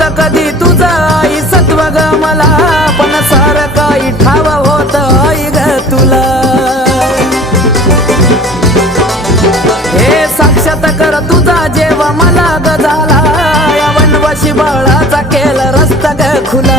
होत कधी तुझं आई सत्व ग मला, पण सार काही ठाव होत आई ग तुला. हे साक्षात कर तुझा जेव्हा मला ग झाला, या वनवाशी बाळाचा केला रस्ता ग खुला.